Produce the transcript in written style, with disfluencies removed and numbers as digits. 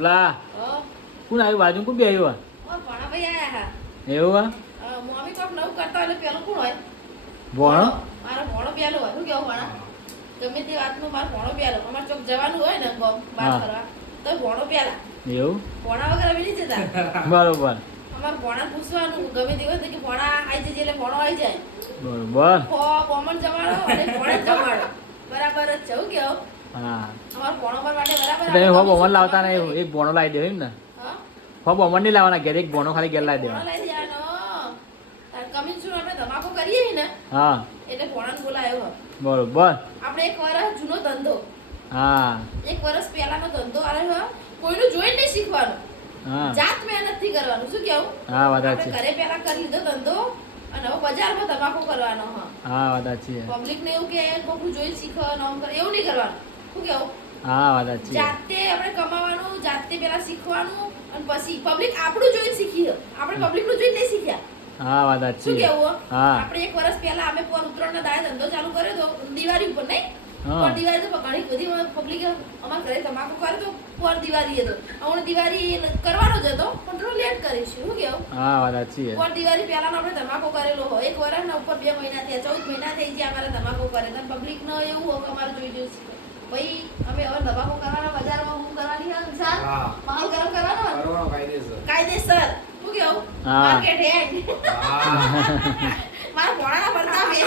લા કોણ આવ્યું બાજુ કોણ બે આવ્યું ભણાભાઈ આયા હા એવું મમ્મી કોક નવું કરતા એટલે પેલું કોણ હોય ભણો મારો ભણો પેલો હોય શું કેવું ભણા ગમે તે વાતનું મારો ભણો પેલો અમારે ચોક જવાનું હોય ને ગમ બહાર ફરવા તો ભણો પેલા એવું ભણા વગર અમે નહીં જતા બરોબર અમારે ભણા પૂછવાનું ગમે તે હોય કે ભણા આવી જજે એટલે ભણો આવી જાય બરોબર કોમન જમાડો અને ભણે જમાડો બરાબર જ છે એવું કેવું હા અમાર ભણો પર માટે બરાબર તમે હો બોમન લાવતા ને એક ભણો લાવી દેવો એમ ને હા હો બોમન નહીં લાવવાના ઘેર એક ભણો ખાલી ઘેર લાવી ભણો દેવા લઈ દેવાનો તાર કમિંગ શું આપણે ધમાકો કરીએ ને હા એટલે ભણાને બોલાયો હો બરોબર આપણે એક વર્ષ જૂનો ધંધો હા એક વર્ષ પહેલાનો ધંધો આલે હો કોઈનું જોઈને નહીં શીખવાનું હા જાત મહેનત થી કરવાનું શું કેવું હા વાત આપણે છે ઘરે પહેલા કરી લીધો ધંધો અને હવે બજારમાં ધમાકો કરવાનો હા હા વાત છે પબ્લિક ને એવું કે કોકનું જોઈને શીખવાનું આમ કરે એવું નહીં કરવાનું શું કેવું હા વાત છે જાતે આપણે કમાવાનું જાતે પેલા શીખવાનું અને પછી પબ્લિક આપણું જોઈને શીખી આપણે પબ્લિક નું જોઈને નહીં શીખ્યા હા વાત શું છે કેવું હા આપણે એક વર્ષ પહેલા અમે પર ઉત્તરાયણના દાડે ધંધો ચાલુ કર્યો તો દિવાળી ઉપર નહીં હા પર દિવાળી તો ઘણી બધી પબ્લિક અમારા ઘરે તમાકુ કરે તો પર દિવાળી હતો હમણાં દિવાળી કરવાનો જ હતો પણ થોડું લેટ કરીશું શું કેવું હા વાત છે પર દિવાળી પહેલા આપણે ધમાકો કરેલો હોય એક વર્ષના ઉપર 2 મહિના થયા 14 મહિના થઈ ગયા અમારે ધમાકો કરે તો પબ્લિક નો એવું હોય કે અમારે જોઈ જોઈ શીખે ભાઈ અમે હવે ધમાકો કરવાના બજારમાં હું કરવાની હા ઇન્સાન માલ ગરમ કરવાનો કાયદેસર શું કેવું હા. માર્કેટ હેડ મારા ભોળાના પડતા બે